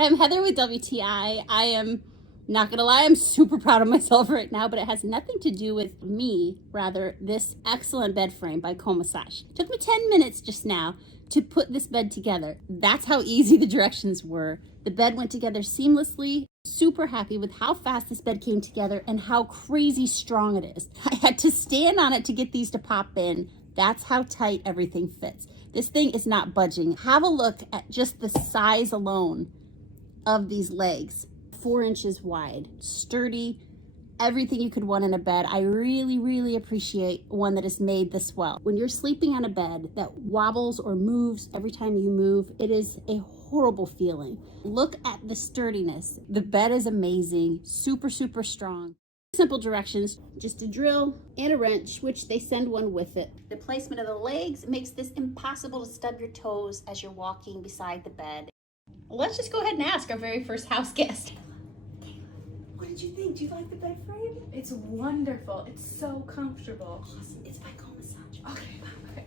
I'm Heather with WTI. I am not gonna lie, I'm super proud of myself right now, but it has nothing to do with me, rather this excellent bed frame by COMASACH. It took me 10 minutes just now to put this bed together. That's how easy the directions were. The bed went together seamlessly. Super happy with how fast this bed came together and how crazy strong it is. I had to stand on it to get these to pop in. That's how tight everything fits. This thing is not budging. Have a look at just the size alone of these legs. 4 inches wide, sturdy, everything you could want in a bed. I really appreciate one that is made this well. When you're sleeping on a bed that wobbles or moves every time you move, it is a horrible feeling. Look at the sturdiness. The bed is amazing, super strong. Simple directions, just a drill and a wrench, which they send one with it. The placement of the legs makes this impossible to stub your toes as you're walking beside the bed. Let's just go ahead and ask our very first house guest. What did you think? Do you like the bed frame? It's wonderful. It's so comfortable. Awesome. It's by COMASACH. Okay.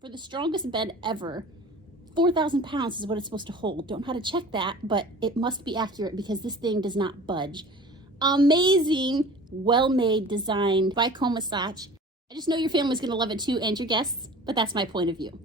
For the strongest bed ever, 4,000 pounds is what it's supposed to hold. Don't know how to check that, but it must be accurate because this thing does not budge. Amazing, well-made, designed by COMASACH. I just know your family's gonna love it too, and your guests, but that's my point of view.